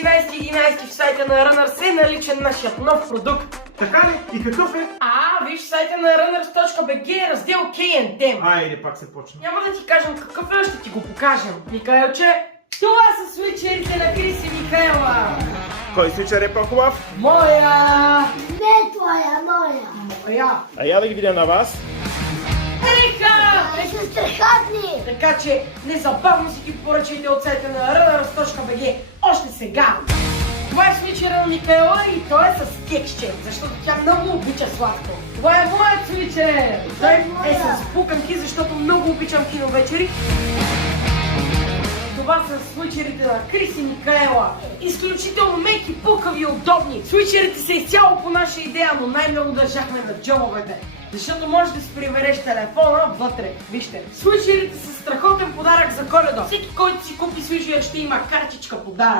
11.11 в сайта на Runners е наличен нашият нов продукт. Така ли? И какъв е? Виж сайта на runners.bg, раздел K&M. Айде, пак се почна. Няма да ти кажем какъв е, ще ти го покажем. Михайлче, това са свичерите на Крис и Михайла. Кой свичер е по-хубав? Моя! Не твоя, моя. Моя! А я да ги видя на вас. Еха! Те са страхотни. Така че незабавно си ги поръчайте от сайта на runners.bg още сега. Това е свичера на Микаела и той е с кексче, защото тя много обича сладко. Това е моят свичер! Той е с пуканки, защото много обичам киновечери. Това са свичерите на Крис и Микаела. Изключително меки, пукави и удобни. Свичерите са изцяло по наша идея, но най-много държахме на джобовете. Защото можеш да си прибереш телефона вътре. Вижте, свичерите са страхотен подарък за Коледа. Всеки, който си купи свичер, ще има картичка подарък.